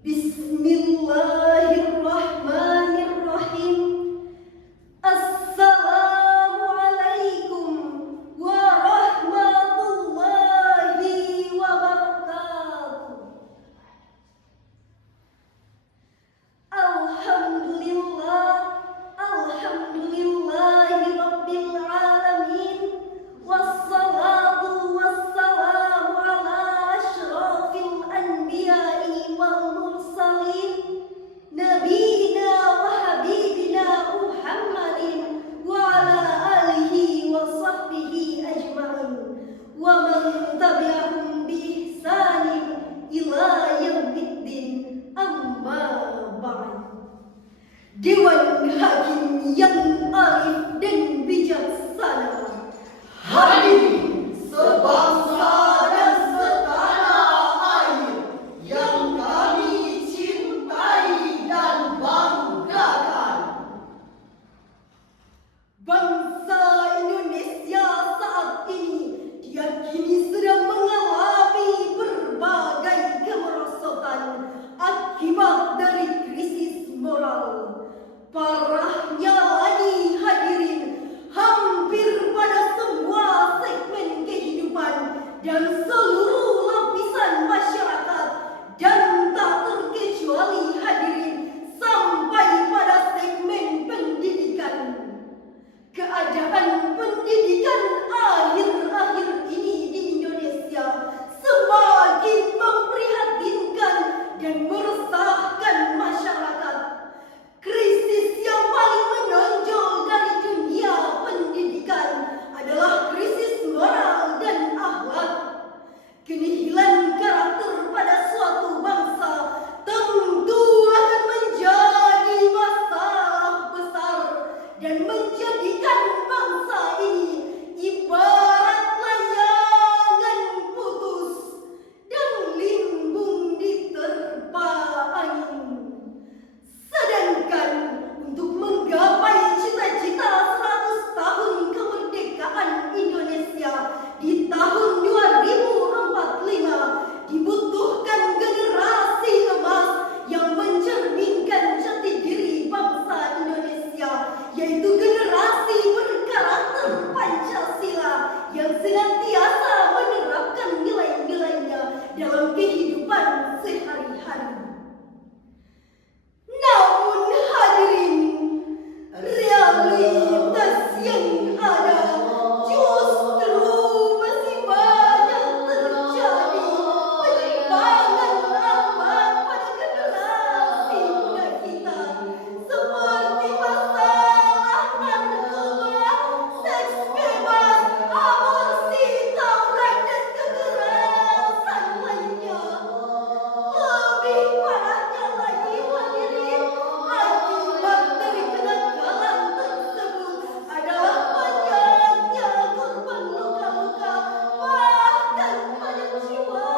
Bismillahirrahmanirrahim. Assalamualaikum warahmatullahi wabarakatuh. Alhamdulillahi rabbil alamin. Wassalatu wassalamu ala asyrafil anbiya'i wal mursalin, nabiyina wa habibina Muhammadin wa ala alihi wa sahbihi ajma'in wa man tabi'ahum bi ihsanin ila yaumiddin, amma ba'd. Dewan Hakim yang arif dan bijaksana, hadirin sebangsa dan setanah air yang kami cintai dan banggakan. bangsa Indonesia saat ini diyakini sedang mengalami berbagai kemerosotan akibat dari krisis moral. Parahnya lagi hadirin, hampir pada semua segmen kehidupan dan seluruh lapisan masyarakat, dan tak terkecuali hadirin sampai pada segmen pendidikan. Keadaan pendidikan akhir-akhir ini di Indonesia semakin memprihatinkan dan meresahkan masyarakat. Krisis yang paling menonjol dari dunia pendidikan adalah krisis moral dan akhlak. Kenihilan karakter pada suatu bangsa tentu akan menjadi masalah besar dan menjadikan bangsa ini ibarat layangan putus dan limbung diterpa angin. Sedangkan untuk menggapai cita-cita 100 tahun kemerdekaan Indonesia di tahun 2045 dibutuhkan generasi emas yang mencerminkan jati diri bangsa Indonesia, yaitu generasi berkarakter Pancasila yang senantiasa menerapkan nilai-nilainya dalam kehidupan sehari-hari. Namun hadirin, realitas yang ada justru masih banyak terjadi penyimpangan akhlak pada generasi muda kita, seperti masalah narkoba, seks bebas, aborsi, tawuran, dan kekerasan lainnya. Lebih parahnya lagi hadirin, akibat dari kenakalan tersebut adalah banyaknya korban luka-luka, bahkan pada jiwa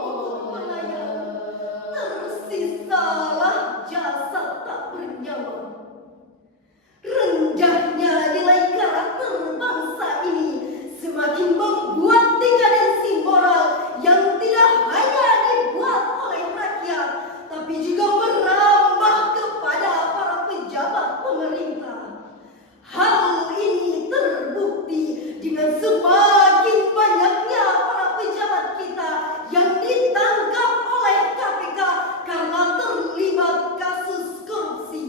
ikut melayang. Tersisalah jasad tak bernyawa. Rendahnya nilai karakter bangsa ini semakin membuat dekadensi moral yang tidak hanya dibuat oleh rakyat, tapi juga merambah kepada para pejabat pemerintah. Hal ini terbukti dengan semakin banyaknya para pejabat kita yang ditangkap oleh KPK karena terlibat kasus korupsi.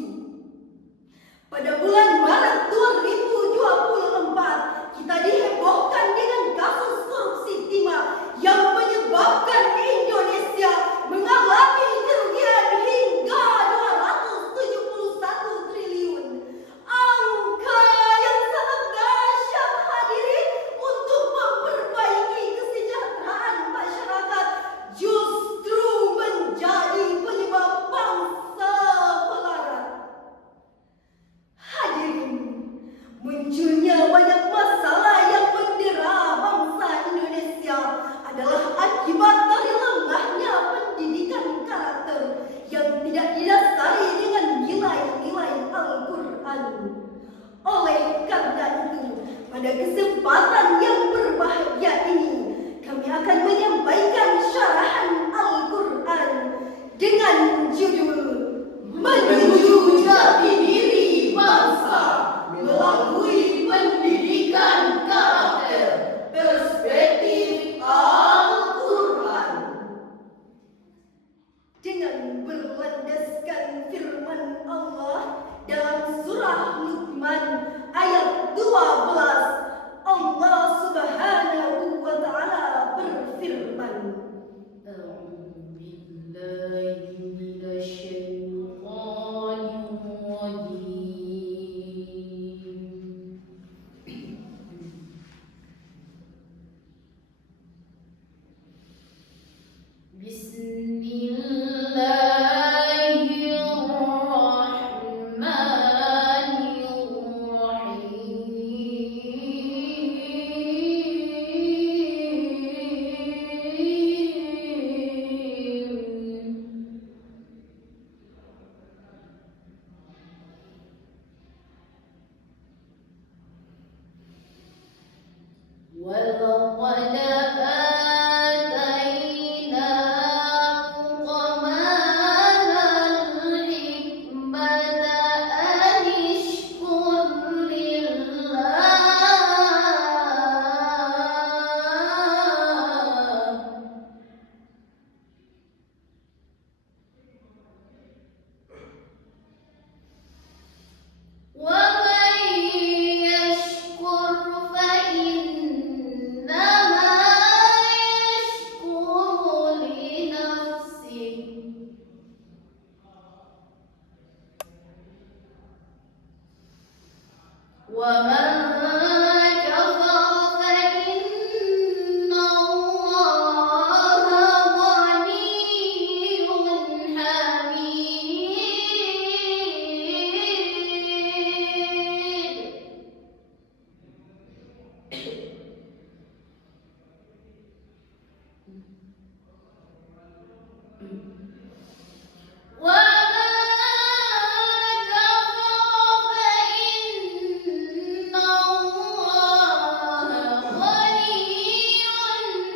Pada bulan Maret 2024, kita dihebohkan dengan kasus korupsi timah yang menyebabkan Indonesia mengalami kerugian hingga 271 triliun. Angka yang sangat dahsyat hadirin untuk memperbaiki kesejahteraan masyarakat justru menjadi penyebab bangsa melarat. Hadirin, munculnya banyak masalah yang mendera bangsa Indonesia adalah akibat dari lemahnya pendidikan karakter yang tidak didasari dengan nilai-nilai Al-Quran. Oleh karena itu, pada kesempatan yang berbahagia ini, kami akan menyampaikan syarahan Al-Quran dengan Luqman ayat 12. Allah Subhanahu wa taala berfirman, A'udzu billahi minasyaitonir rajim. ولقد آتينا لقمان الحكمة أن اشكر لله ومن يشكر فإنما يشكر لنفسه ومن كفر فإن الله غني حميد ومن كفر فإن الله غني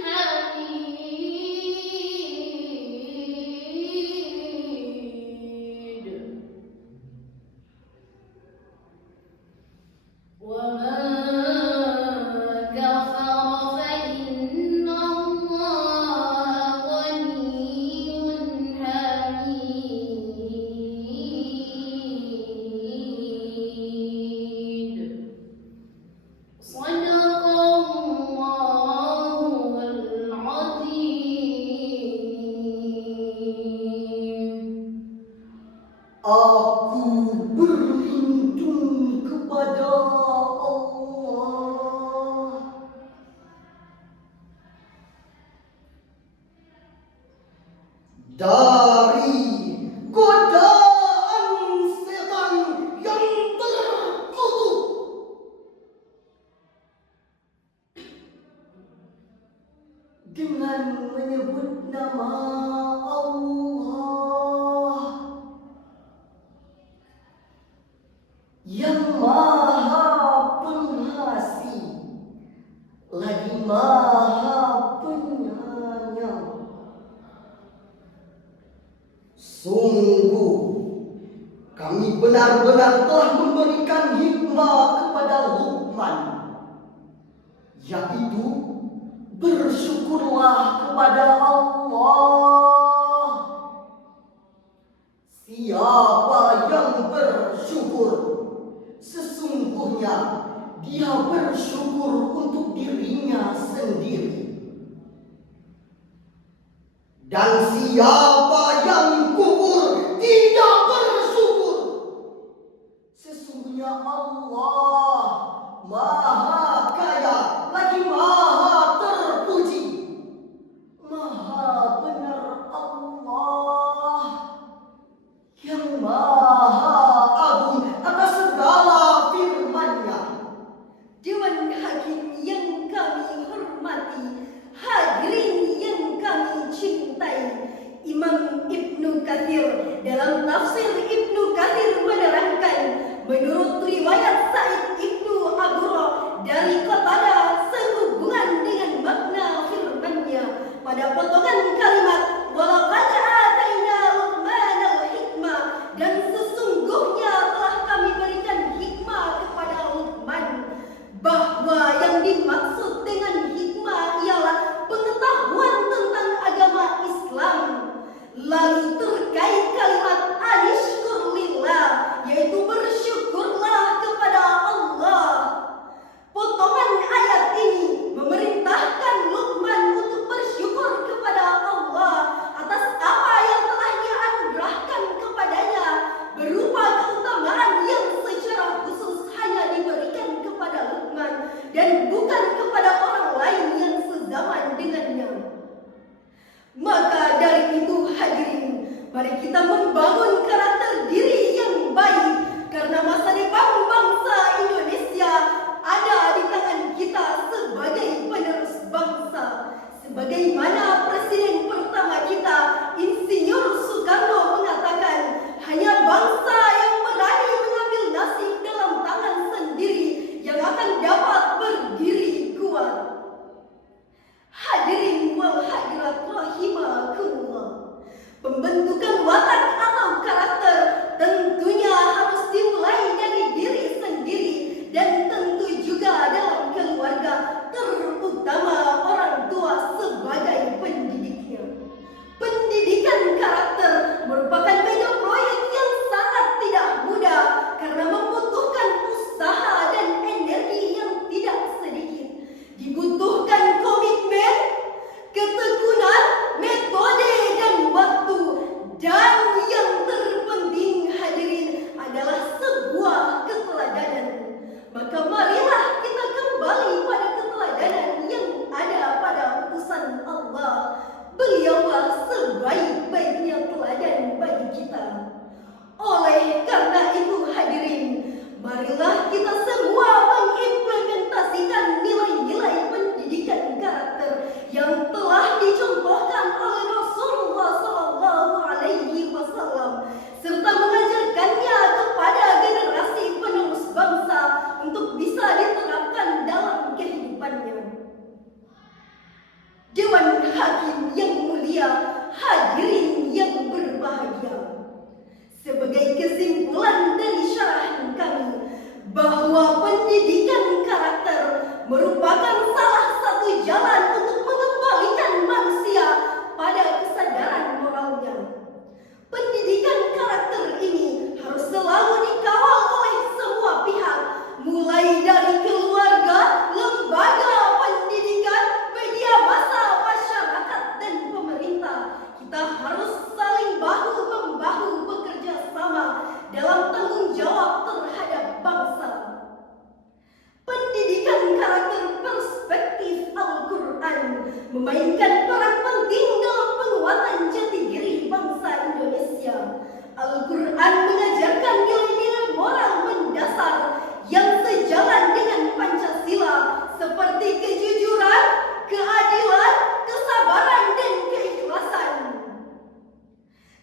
حميد ومن كفر فإن الله غني حميد صدق الله العظيم. Aku berlindung kepada Allah dari godaan setan yang terkutuk. Dengan menyebut nama Allah yang Maha Pengasih lagi Maha Penyayang. Sungguh kami benar-benar telah memberikan hikmah kepada Luqman, yaitu bersyukurlah kepada Allah. Siapa yang bersyukur, sesungguhnya dia bersyukur untuk dirinya sendiri. Dan siapa yang kufur tidak bersyukur, sesungguhnya Allah Maha Kaya lagi Maha Terpuji, Maha benar Allah yang Maha Agung atas segala firman-Nya. Dewan Hakim yang kami hormati, hadirin yang kami cintai, Imam Ibnu Katsir dalam tafsir Ibnu Katsir menerangkan, menurut riwayat Sa'id Ibnu Aburrah dari Qatadah sehubungan dengan makna firman-Nya pada potongan kalimat walaqad ataina Luqmanal hikmah, dan sesungguhnya telah kami berikan hikmah kepada Luqman, bahwa yang dimaksud dengan hikmah ialah pengetahuan tentang agama Islam. Lalu terkait kalimat anishkur lillah, yaitu bersyukurlah kepada Mari kita membangun karakter diri yang baik, karena masa depan bangsa Indonesia ada di tangan kita sebagai penerus bangsa. Sebagaimana Presiden pertama kita, Insinyur Soekarno mengatakan, hanya bangsa yang berani mengambil nasib dalam tangan sendiri yang akan dapat berdiri kuat. Hadirin wal hadirat rahimakumullah. Pembentukan watak atau karakter tentunya harus dimulai dari diri sendiri dan tentu juga dalam keluarga, terutama orang tua sebagai pendidiknya. Pendidikan karakter merupakan mega proyek yang sangat tidak mudah karena membutuhkan usaha dan energi yang tidak sedikit. Dibutuhkan komitmen, ketekunan, metode dan waktu, dan yang terpenting hadirin adalah sebuah keteladanan. Maka marilah kita kembali pada keteladanan yang ada pada utusan Allah. Beliaulah sebaik-baiknya teladan bagi kita. Oleh karena itu hadirin, marilah kita semua mengimplementasikan nilai-nilai pendidikan karakter yang telah dicontohkan oleh Rasulullah SAW, serta mengajarkannya kepada generasi penerus bangsa untuk bisa diterapkan dalam kehidupannya. Dewan Hakim yang mulia, hadirin yang berbahagia. Sebagai kesimpulan dari syarahan kami, bahwa pendidikan karakter merupakan salah satu jalan untuk mengembalikan manusia pada kesadaran moralnya. Pendidikan karakter ini harus selalu dikawal oleh semua pihak, mulai dari keluarga, lembaga pendidikan, media massa, masyarakat, dan pemerintah. Kita harus saling bahu-membahu bekerja sama dalam tanggung jawab terhadap bangsa. Pendidikan karakter perspektif Al-Quran memainkan peran penting dalam penguatan jati diri bangsa Indonesia. Al-Quran mengajarkan nilai-nilai moral mendasar yang sejalan dengan Pancasila seperti kejujuran, keadilan, kesabaran, dan keikhlasan.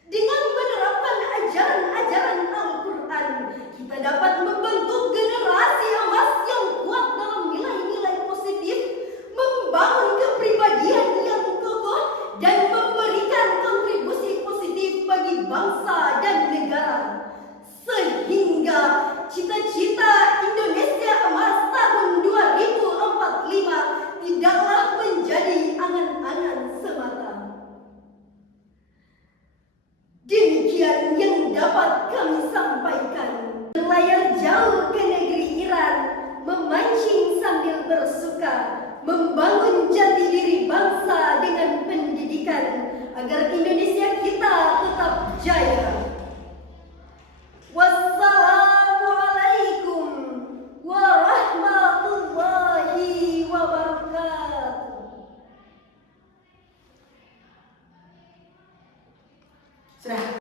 Dengan menerapkan ajaran-ajaran Al-Quran, kita dapat membentuk generasi emas yang kuat dalam nilai-nilai positif, membangun kepribadian yang kokoh, dan memberikan kontribusi positif bagi bangsa dan negara. Sehingga cita-cita Indonesia Emas tahun 2045 tidaklah menjadi angan-angan semata. Demikian yang dapat kami sampaikan.